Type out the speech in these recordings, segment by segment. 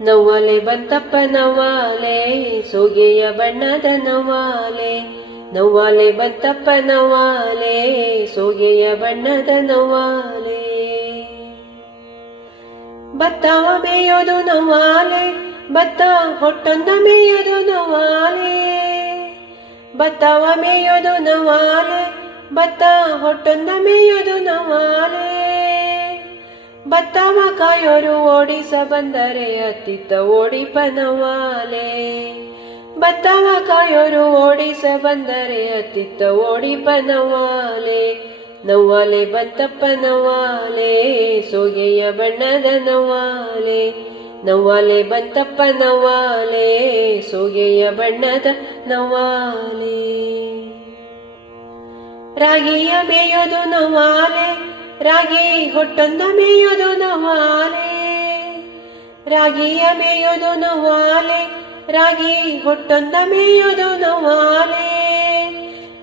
ನವ್ವಾಲೆ ಬಂತಪ್ಪ ನವ್ವಾಲೆ ಸೋಗೆಯ ಬಣ್ಣದ ನವ್ವಾಲೆ. ನವ್ವಾಲೆ ಬಂತಪ್ಪ ನವ್ವಾಲೆ ಸೋಗೆಯ ಬಣ್ಣದ ನವ್ವಾಲೆ. ಭತ್ತವ ಮೇಯೋದು ನವ್ವಾಲೆ, ಭತ್ತ ಹೊಟ್ಟೊಂದ ಮೇಯೋದು ನವ್ವಾಲೆ. ಭತ್ತವ ಮೇಯೋದು ನವ್ವಾಲೆ, ಭತ್ತ ಹೊಟ್ಟೊಂದ ಮೇಯೋದು ನವ್ವಾಲೆ. ಭತ್ತವ ಕಾಯೋರು ಓಡಿಸ ಬಂದರೆ ಅತ್ತಿತ್ತ ಓಡಿಪ ನವ್ವಾಲೆ. ಭತ್ತವ ಕಾಯೋರು ಓಡಿಸ ಬಂದರೆ ಅತ್ತಿತ್ತ ಓಡಿಪ ನವ್ವಾಲೆ. ನವ್ವಾಲೆ ಬಂತಪ್ಪ ನವ್ವಾಲೆ ಸೋಗೆಯ ಬಣ್ಣದ ನವ್ವಾಲೆ. ನವ್ವಾಲೆ ಬಂತಪ್ಪ ನವ್ವಾಲೆ ಸೋಗೆಯ ಬಣ್ಣದ ನವ್ವಾಲೆ. ರಾಗಿಯ ಮೇಯೋದು ನವ್ವಾಲೆ, ರಾಗಿ ಹೊಟ್ಟೊಂದ ಮೇಯೋದು ನವ್ವಾಲೆ. ರಾಗಿಯ ಮೇಯೋದು ನವ್ವಾಲೆ, ರಾಗಿ ಹೊಟ್ಟೊಂದ ಮೇಯೋದು ನವ್ವಾಲೆ.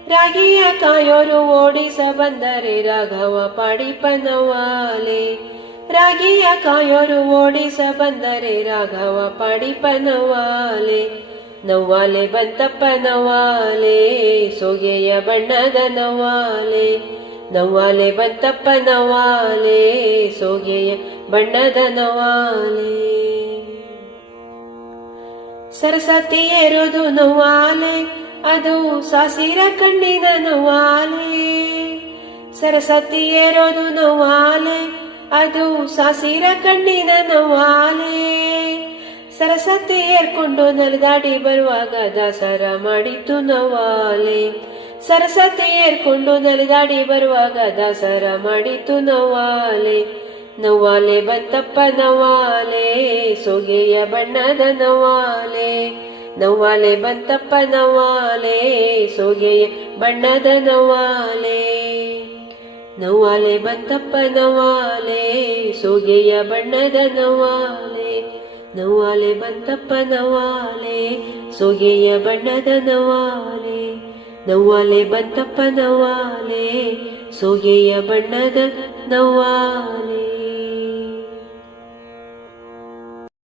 ರಾಗಿಯ ಕಾಯೋರು ಓಡಿಸ ಬಂದರೆ ರಾಘವ ಪಾಡಿಪ ನವ್ವಾಲೆ. ರಾಗಿಯ ಕಾಯೋರು ಓಡಿಸ ಬಂದರೆ ರಾಘವ ಪಾಡಿಪ ನವ್ವಾಲೆ. ನವ್ವಾಲೆ ಬಂತಪ್ಪ ನವ್ವಾಲೆ ಸೋಗೆಯ ಬಣ್ಣದ ನವ್ವಾಲೆ. ನವ್ವಾಲೆ ಬಂತಪ್ಪ ನವ್ವಾಲೆ ಸೋಗೆಯ ಬಣ್ಣದ ನವ್ವಾಲೆ. ಸರಸ್ವತಿ ಏರೋದು ನವ್ವಾಲೆ, ಅದು ಸಾಸಿರ ಕಣ್ಣಿನ ನವ್ವಾಲೆ. ಸರಸ್ವತಿ ಏರೋದು ನವ್ವಾಲೆ, ಅದು ಸಾಸಿರ ಕಣ್ಣಿನ ನವ್ವಾಲೆ. ಸರಸ್ವತಿ ಏರ್ಕೊಂಡು ನಲಿದಾಡಿ ಬರುವಾಗ ದಾಸರ ಮಾಡಿತು ನವ್ವಾಲೆ. ಸರಸ್ವತಿ ಏರ್ಕೊಂಡು ನಲಿದಾಡಿ ಬರುವಾಗ ದಾಸರ ಮಾಡಿತು ನವ್ವಾಲೆ. ನವ್ವಾಲೆ ಬಂತಪ್ಪ ನವ್ವಾಲೆ ಸೋಗೆಯ ಬಣ್ಣದ ನವ್ವಾಲೆ. ನವ್ವಾಲೆ ಬಂತಪ್ಪ ನವ್ವಾಲೆ ಸೋಗೆಯ ಬಣ್ಣದ ನವ್ವಾಲೆ. ನವ್ವಾಲೆ ಬಂತಪ್ಪ ನವ್ವಾಲೆ ಸೋಗೆಯ ಬಣ್ಣದ ನವ್ವಾಲೆ. ನವ್ವಾಲೆ ಬಂತಪ್ಪ ನವ್ವಾಲೆ ಸೋಗೆಯ ಬಣ್ಣದ ನವ್ವಾಲೆ. ನವ್ವಾಲೆ ಬಂತಪ್ಪ ನವ್ವಾಲೆ ಸೋಗೆಯ ಬಣ್ಣದ ನವ್ವಾಲೆ.